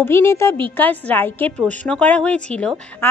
অভিনেতা বিকাশ রায়কে প্রশ্ন করা হয়েছিল,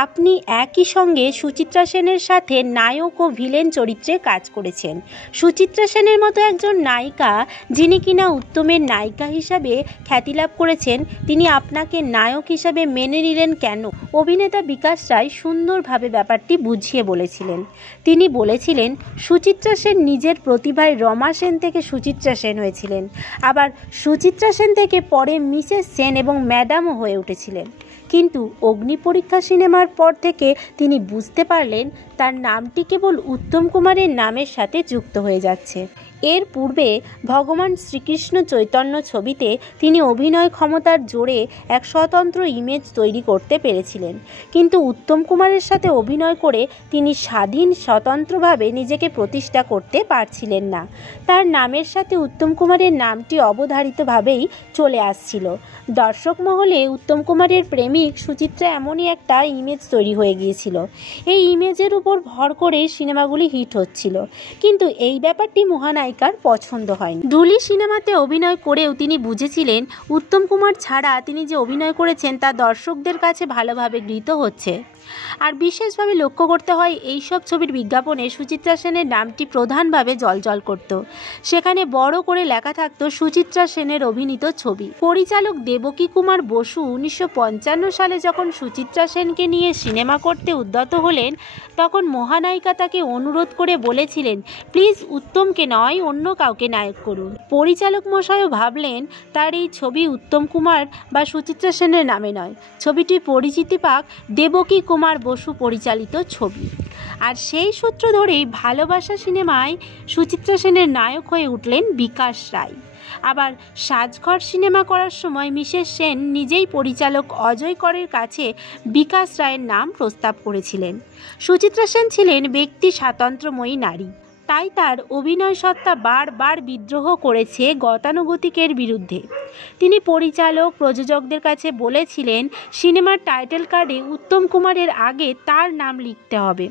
আপনি একই সঙ্গে সুচিত্রা সেনের সাথে নায়ক ও ভিলেন চরিত্রে কাজ করেছেন। সুচিত্রা সেনের মতো একজন নায়িকা, যিনি কিনা উত্তমের নায়িকা হিসাবে খ্যাতি লাভ করেছেন, তিনি আপনাকে নায়ক হিসাবে মেনে নিলেন কেন? অভিনেতা বিকাশ রায় সুন্দরভাবে ব্যাপারটি বুঝিয়ে বলেছিলেন। তিনি বলেছিলেন, সুচিত্রা সেন নিজের প্রতিভায় রমা সেন থেকে সুচিত্রা সেন হয়েছিলেন, আবার সুচিত্রা সেন থেকে পরে মিসেস সেন এবং ম্যাডামও হয়ে উঠেছিলেন। কিন্তু অগ্নিপরীক্ষা সিনেমার পর থেকে তিনি বুঝতে পারলেন তার নামটি কেবল উত্তম কুমারের নামের সাথে যুক্ত হয়ে যাচ্ছে। এর পূর্বে ভগবান শ্রীকৃষ্ণ চৈতন্য ছবিতে তিনি অভিনয় ক্ষমতার জোরে এক স্বতন্ত্র ইমেজ তৈরি করতে পেরেছিলেন, কিন্তু উত্তম কুমারের সাথে অভিনয় করে তিনি স্বাধীন স্বতন্ত্রভাবে নিজেকে প্রতিষ্ঠা করতে পারছিলেন না। তার নামের সাথে উত্তম কুমারের নামটি অবধারিতভাবেই চলে আসছিল। দর্শক মহলে উত্তম কুমারের প্রেমিক সুচিত্রা এমনই একটা ইমেজ তৈরি হয়ে গিয়েছিল। এই ইমেজের উপর ভর করে সিনেমাগুলি হিট হচ্ছিল, কিন্তু এই ব্যাপারটি মহানায়িকার পছন্দ হয়নি। ঢুলি সিনেমাতে অভিনয় করেও তিনি বুঝেছিলেন উত্তম কুমার ছাড়া তিনি যে অভিনয় করেছেন তা দর্শকদের কাছে ভালোভাবে গৃহীত হচ্ছে। আর বিশেষভাবে লক্ষ্য করতে হয়, এইসব ছবির বিজ্ঞাপনে সুচিত্রা সেনের নামটি প্রধানভাবে জলজল করত। সেখানে বড় করে লেখা থাকতো সুচিত্রা সেনের অভিনীত ছবি। পরিচালক দেবকী কুমার বসু 1955 সালে যখন সুচিত্রা সেনকে নিয়ে সিনেমা করতে উদ্যত হলেন, তখন মহানায়িকা তাকে অনুরোধ করে বলেছিলেন, প্লিজ উত্তমকে নয়, অন্য কাউকে নায়ক করুন। পরিচালক মশাইও ভাবলেন তার এই ছবি উত্তম কুমার বা সুচিত্রা সেনের নামে নয়, ছবিটি পরিচিতি পাক দেবকী কুমার বসু পরিচালিত ছবি। আর সেই সূত্র ধরেই ভালোবাসা সিনেমায় সুচিত্রা সেনের নায়ক হয়ে উঠলেন বিকাশ রায়। আবার সাজঘর সিনেমা করার সময় মিসেস সেন নিজেই পরিচালক অজয় করের কাছে বিকাশ রায়ের নাম প্রস্তাব করেছিলেন। সুচিত্রা সেন ছিলেন ব্যক্তি স্বাতন্ত্র্যময়ী নারী, তাই তার অভিনয় সত্তা বারবার বিদ্রোহ করেছে গতানুগতিকের বিরুদ্ধে। তিনি পরিচালক প্রযোজকদের কাছে বলেছিলেন সিনেমার টাইটেল কার্ডে উত্তম কুমারের আগে তার নাম লিখতে হবে।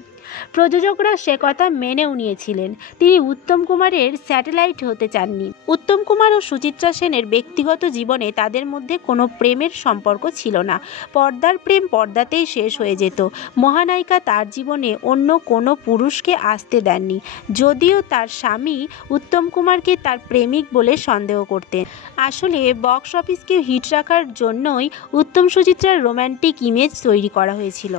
প্রযোজকরা সে কথা মেনেও নিয়েছিলেন। তিনি উত্তম কুমারের স্যাটেলাইট হতে চাননি। উত্তম কুমার ও সুচিত্রা সেনের ব্যক্তিগত জীবনে তাদের মধ্যে কোনো প্রেমের সম্পর্ক ছিল না। পর্দার প্রেম পর্দাতেই শেষ হয়ে যেত। মহানায়িকা তার জীবনে অন্য কোনো পুরুষকে আসতে দেননি, যদিও তার স্বামী উত্তম কুমারকে তার প্রেমিক বলে সন্দেহ করতেন। আসলে বক্স অফিসকে হিট রাখার জন্যই উত্তম সুচিত্রার রোম্যান্টিক ইমেজ তৈরি করা হয়েছিল।